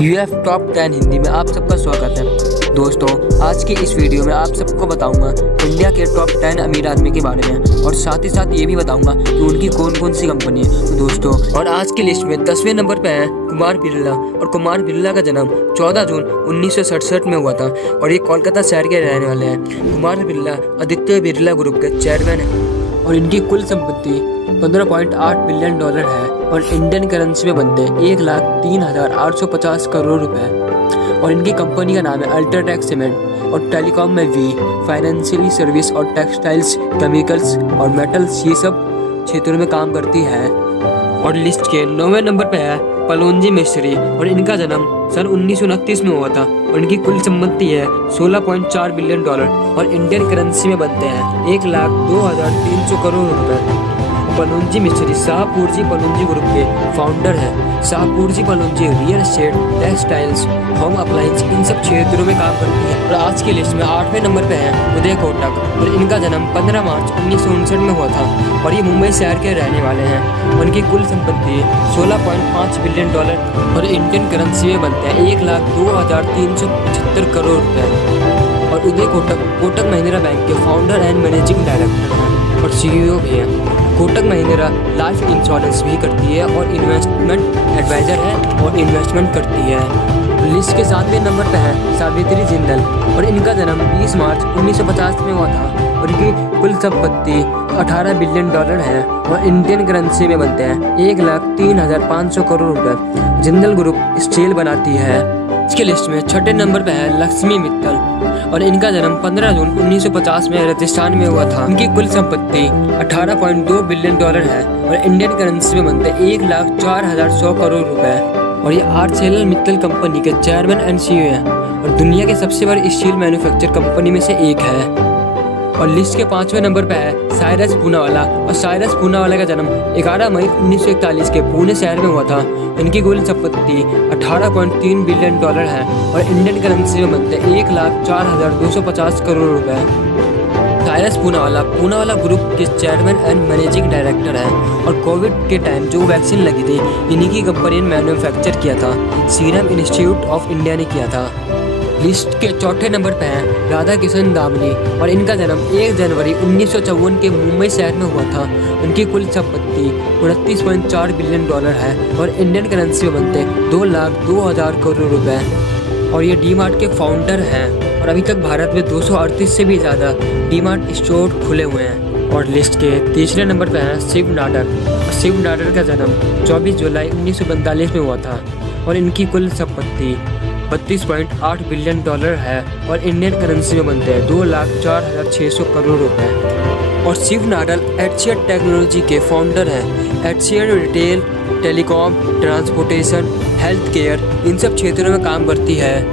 UF top 10 Hindi में आप सबका स्वागत है। दोस्तों, आज की इस वीडियो में आप सबको बताऊंगा इंडिया के टॉप 10 अमीर आदमी के बारे में और साथ ही साथ ये भी बताऊंगा कि उनकी कौन कौन सी कंपनी है। तो दोस्तों, और आज की लिस्ट में 10वें नंबर पे है कुमार बिरला। और कुमार बिरला का जन्म 14 जून 1967 में हुआ था और ये कोलकाता शहर के रहने वाले हैं। कुमार बिरला आदित्य बिरला ग्रुप के चेयरमैन हैं और इनकी कुल संपत्ति 15.8 बिलियन डॉलर है और इंडियन करेंसी में बनते 1,03,850 करोड़ रुपए। और इनकी कंपनी का नाम है अल्ट्राटेक सीमेंट और टेलीकॉम में वी, फाइनेंशियल सर्विस और टेक्सटाइल्स, केमिकल्स और मेटल्स, ये सब क्षेत्रों में काम करती है। और लिस्ट के 9वें नंबर पे है पलोंजी मिस्त्री और इनका जन्म सन 1929 में हुआ था और इनकी कुल संपत्ति है 16.4 बिलियन डॉलर और इंडियन करेंसी में बनते हैं 1,02,300 करोड़ रुपए। पलोंजी मिस्त्री शाहपुरजी पलोंजी ग्रुप के फाउंडर हैं। Shapoorji Pallonji real estate, textiles, home appliance, इन सब क्षेत्रों में काम करती है। और आज की लिस्ट में 8वें नंबर पे है उदय कोटक और इनका जन्म 15 मार्च 1959 में हुआ था और ये मुंबई शहर के रहने वाले हैं। उनकी कुल संपत्ति 16.5 बिलियन डॉलर और इंडियन करेंसी में बनते हैं 1,02,375 करोड़ रुपए। और उदय कोटक महिंद्रा बैंक के फाउंडर एंड मैनेजिंग डायरेक्टर हैं और CEO भी हैं। कोटक महिंद्रा लाइफ इंश्योरेंस भी करती है और इन्वेस्टमेंट एडवाइजर है और इन्वेस्टमेंट करती है। लिस्ट के 7वें नंबर पर है सावित्री जिंदल और इनका जन्म 20 मार्च 1950 में हुआ था और इनकी कुल संपत्ति 18 बिलियन डॉलर है और इंडियन करेंसी में बनते हैं 1,03,500 करोड़ रुपए। जिंदल ग्रुप स्टील बनाती है। इसके लिस्ट में 6ठे नंबर पर है लक्ष्मी मित्तल और इनका जन्म 15 जून 1950 में राजस्थान में हुआ था। इनकी कुल संपत्ति 18.2 बिलियन डॉलर है और इंडियन करेंसी में बनते 1,04,100 करोड़ रुपए। और ये आर्सेलर मित्तल कंपनी के चेयरमैन एंड CEO हैं और दुनिया के सबसे बड़ी स्टील मैन्युफैक्चर कंपनी में से एक है। और लिस्ट के 5वें नंबर पर है साइरस पूनावाला और साइरस पूनावाला का जन्म 11 मई 1941 के पुणे शहर में हुआ था। इनकी कुल संपत्ति 18.3 बिलियन डॉलर है और इंडियन करेंसी में बनते 1,04,250 करोड़ रुपए। साइरस पूनावाला ग्रुप के चेयरमैन एंड मैनेजिंग डायरेक्टर हैं और कोविड के टाइम जो वैक्सीन लगी थी इन्हीं की कंपनी ने मैन्युफैक्चर किया था। सीरम इंस्टीट्यूट ऑफ इंडिया ने किया था। लिस्ट के 4ठे नंबर पर हैं राधा किशन दामनी और इनका जन्म 1 जनवरी 1954 के मुंबई शहर में हुआ था। उनकी कुल संपत्ति 29.4 बिलियन डॉलर है और इंडियन करेंसी में बनते 2,02,000 करोड़ रुपए। और ये डीमार्ट के फाउंडर हैं और अभी तक भारत में 238 से भी ज़्यादा डीमार्ट स्टोर खुले हुए हैं। और लिस्ट के 3रे नंबर पर हैं शिव नाडर। शिव नाडर का जन्म 24 जुलाई 1942 में हुआ था और इनकी कुल संपत्ति 32.8 बिलियन डॉलर है और इंडियन करेंसी में बनते हैं 2,04,600 करोड़ रुपए। और शिव नाडर एचसीएल टेक्नोलॉजी के फाउंडर हैं। HCL retail, telecom, transportation, health care, इन सब क्षेत्रों में काम करती है।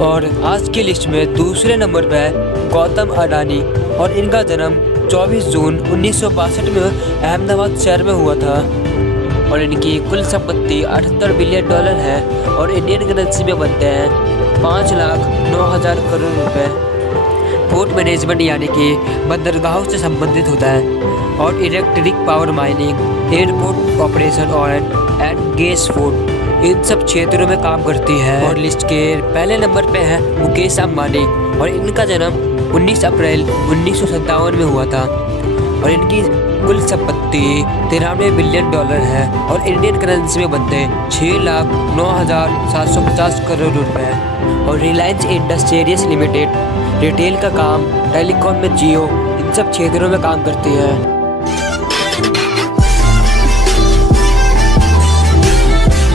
और आज की लिस्ट में 2रे नंबर पर है गौतम अडानी और इनका जन्म 24 जून 1962 में अहमदाबाद शहर में हुआ था और इनकी कुल संपत्ति 78 बिलियन डॉलर है और इंडियन करेंसी में बनते हैं 5,09,000 करोड़ रुपए। पोर्ट मैनेजमेंट यानी कि बंदरगाहों से संबंधित होता है और electric power, mining, airport operation, oil and gas, food, इन सब क्षेत्रों में काम करती है। और लिस्ट के पहले नंबर पे है मुकेश अंबानी और इनका जन्म 19 अप्रैल 1957 में हुआ था और इनकी कुल संपत्ति 93 बिलियन डॉलर है और इंडियन करेंसी में बनते 6,09,750 करोड़ रुपए। और रिलायंस इंडस्ट्रीज लिमिटेड रिटेल का काम, टेलीकॉम में जियो, इन सब क्षेत्रों में काम करती है।